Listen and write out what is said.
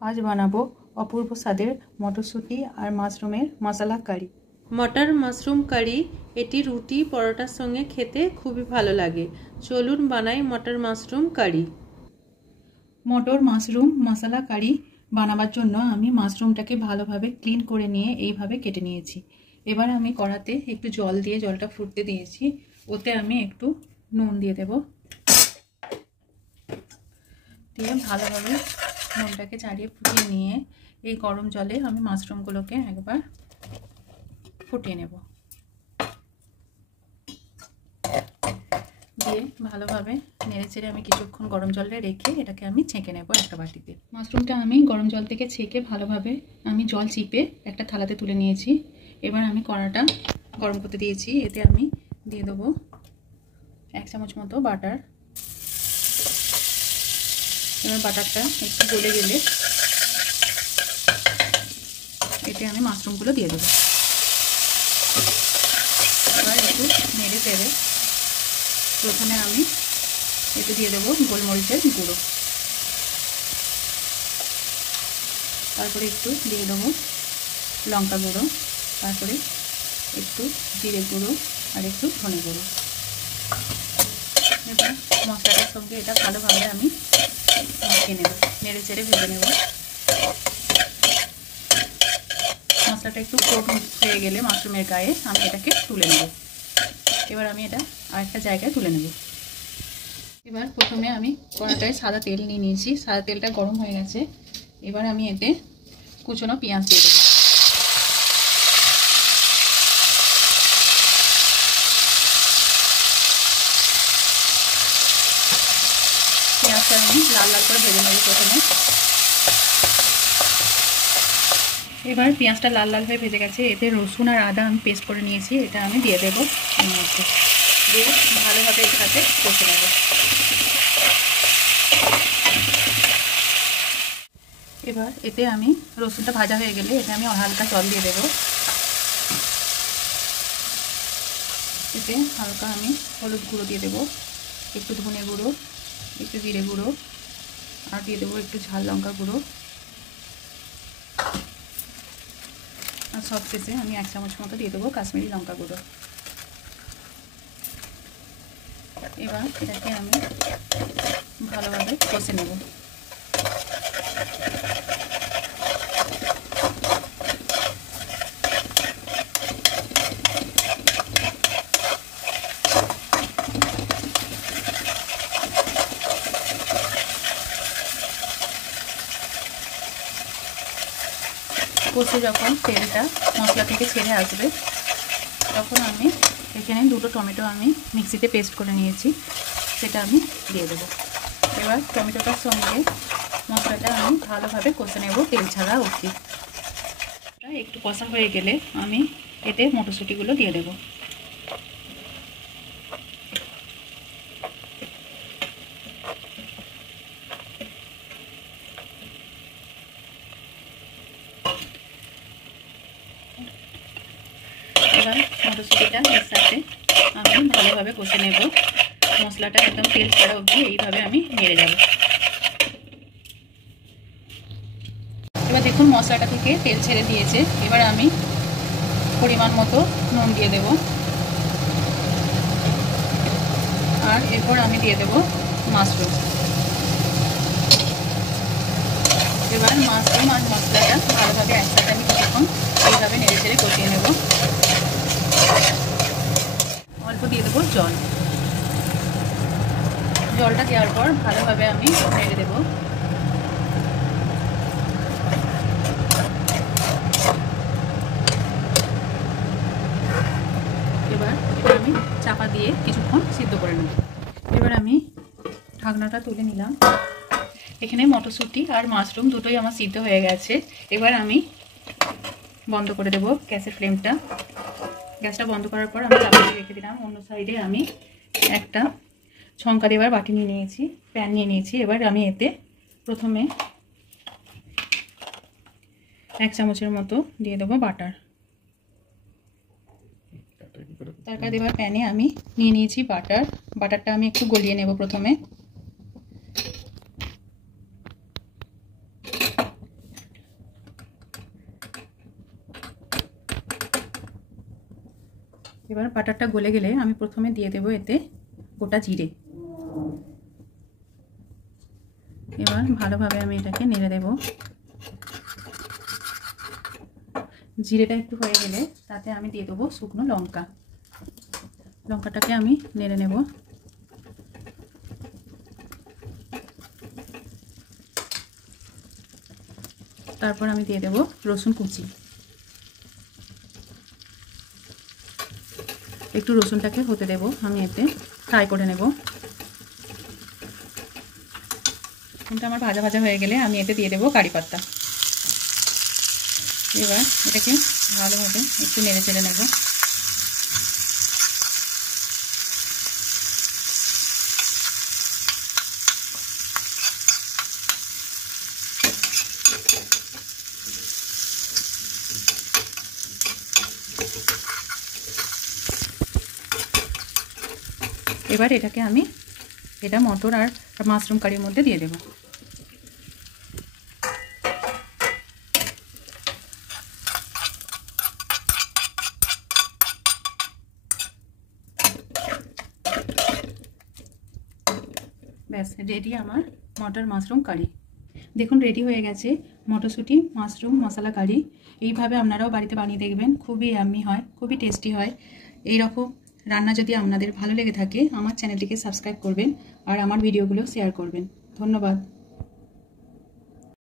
আজ বানাবো অপূর্ব স্বাদের মটরশুঁটি আর মাশরুমের মশলা কারি। মটর মাশরুম কারি এটি রুটি পরোটার সঙ্গে খেতে খুবই ভালো লাগে। চলুন বানাই মটর মাশরুম কারি। মটর মাশরুম মশলা কারি বানাবার জন্য আমি মাশরুমটাকে ভালোভাবে ক্লিন করে নিয়ে এইভাবে কেটে নিয়েছি। এবার আমি কড়াতে একটু জল দিয়ে জলটা ফুটতে দিয়েছি, ওতে আমি একটু নুন দিয়ে দেব। দিয়ে ভালোভাবে নুনটাকে চাড়িয়ে ফুটিয়ে নিয়ে এই গরম জলে আমি মাশরুমগুলোকে একবার ফুটিয়ে নেব। দিয়ে ভালোভাবে নেড়েচেড়ে আমি কিছুক্ষণ গরম জলে রেখে এটাকে আমি ছেঁকে নেব একটা বাটিতে। মাশরুমটা আমি গরম জল থেকে ছেঁকে ভালোভাবে আমি জল চিপে একটা থালাতে তুলে নিয়েছি। এবার আমি কড়াটা গরম করতে দিয়েছি, এতে আমি দিয়ে দেবো 1 চামচ মতো বাটার। এবার বাটারটা একটু গলে গেলে এতে আমি মাশরুমগুলো দিয়ে দেবো। এবার একটু নেড়ে চেড়ে প্রথমে আমি এতে দিয়ে দেবো গোলমরিচের গুঁড়ো, তারপরে একটু দিয়ে দেবো লঙ্কা গুঁড়ো, তারপরে একটু জিরে গুঁড়ো আর একটু ধনে গুঁড়ো। এবার মশলাটার সঙ্গে এটা ভালোভাবে আমি মাখিয়ে নেব, নেড়ে চেড়ে ভেজে নেব। মশলাটা একটু কোট হয়ে গেলে মাশরুমের গায়ে আমি এটাকে তুলে নেব। এবার আমি এটা আরেকটা জায়গায় তুলে নেব। এবার প্রথমে আমি কড়াটায় সাদা তেল নিয়ে নিয়েছি, সাদা তেলটা গরম হয়ে গেছে। এবার আমি এতে কুচনো পেঁয়াজ দিয়ে দেবো। পেঁয়াজটা আমি লাল লাল করে ভেজে নেব প্রথমে। এবার পেঁয়াজটা লাল লাল হয়ে ভেজে গেছে, এতে রসুন আর আদা আমি পেস্ট করে নিয়েছি, এটা আমি দিয়ে দেবো এর মধ্যে। দিয়ে ভালোভাবে এর সাথে কষে নেব। এবার এতে আমি রসুনটা ভাজা হয়ে গেলে এতে আমি হালকা জল দিয়ে দেবো। এতে হালকা আমি হলুদ গুঁড়ো দিয়ে দেবো, একটু ধনে গুঁড়ো, একটু জিরে গুঁড়ো, আর দিয়ে দেবো একটু ঝাল লঙ্কা গুঁড়ো, আর সবশেষে আমি 1 চামচ মতো দিয়ে দেবো কাশ্মীরি লঙ্কা গুঁড়ো। এবার এটাকে আমি ভালোভাবে কষে নেব। কষে যখন তেলটা মশলা থেকে ছেড়ে আসবে তখন আমি এখানে 2টো টমেটো আমি মিক্সিতে পেস্ট করে নিয়েছি, সেটা আমি দিয়ে দেবো। এবার টমেটোটার সঙ্গে মশলাটা আমি ভালোভাবে কষে নেব তেল ছাড়া অবধি। একটু কষা হয়ে গেলে আমি এতে মটরশুঁটিগুলো দিয়ে দেবো। এবার মটরশুঁটিটা এর সাথে আমি ভালোভাবে কষে নেব। মশলাটা একদম তেল ছাড়া অবধি এইভাবে আমি নেড়ে যাব। এবার দেখুন মশলাটা থেকে তেল ছেড়ে দিয়েছে। এবার আমি পরিমাণ মতো নুন দিয়ে দেব, আর এরপর আমি দিয়ে দেব মাশরুম। এবার মাশরুম আর মশলাটা ভালোভাবে একসাথে আমি কিছুক্ষণ এইভাবে নেড়ে চেড়ে কষিয়ে নেব। অল্প দিয়ে দেবো জল। জলটা দেওয়ার পর ভালোভাবে আমি নেড়ে দেব। এবার এটা আমি চাপা দিয়ে কিছুক্ষণ সিদ্ধ করে নেব। এবার আমি ঢাকনাটা তুলে নিলাম। এখানে মটরশুঁটি আর মাশরুম দুটোই আমার সিদ্ধ হয়ে গেছে। এবার আমি বন্ধ করে দেব গ্যাসের ফ্লেমটা। গ্যাসটা বন্ধ করার পর আমি চাপা দিয়ে রেখে দিলাম। অন্য সাইডে আমি একটা ছঙ্কা দেওয়ার বাটি নিয়ে নিয়েছি, প্যান নিয়ে নিয়েছি। এবার আমি এতে প্রথমে 1 চামচের মতো দিয়ে দেবো বাটার। তরকারি দেওয়ার প্যানে আমি নিয়ে নিয়েছি বাটার। বাটারটা আমি একটু গলিয়ে নেব প্রথমে। এবার বাটারটা গলে গেলে আমি প্রথমে দিয়ে দেব এতে গোটা জিরে। এবার ভালোভাবে আমি এটাকে নেড়ে দেব। জিরেটা একটু হয়ে গেলে তাতে আমি দিয়ে দেবো শুকনো লঙ্কা। লঙ্কাটাকে আমি নেড়ে নেব। তারপর আমি দিয়ে দেব রসুন কুচি। একটু রসুনটাকে হতে দেব, আমি এতে ফ্রাই করে নেব। কিন্তু আমার ভাজা ভাজা হয়ে গেলে আমি এতে দিয়ে দেব কারি পাতা। এবার এটাকে ভালোভাবে একটু নেড়ে চেড়ে নেব। এবার এটাকে আমি মটর আর মাশরুম কারির মধ্যে দিয়ে দেব। ব্যাস রেডি আমার মটর মাশরুম কারি। দেখুন রেডি হয়ে গেছে মটরশুঁটি মাশরুম মশলা কারি। এইভাবে আপনারাও বাড়িতে বানিয়ে দেখবেন, খুবই ইয়াম্মি হয়, খুবই টেস্টি হয়। এই রকম রান্না যদি আপনাদের ভালো লেগে থাকে আমার চ্যানেলটিকে সাবস্ক্রাইব করবেন আর আমার ভিডিওগুলো শেয়ার করবেন। ধন্যবাদ।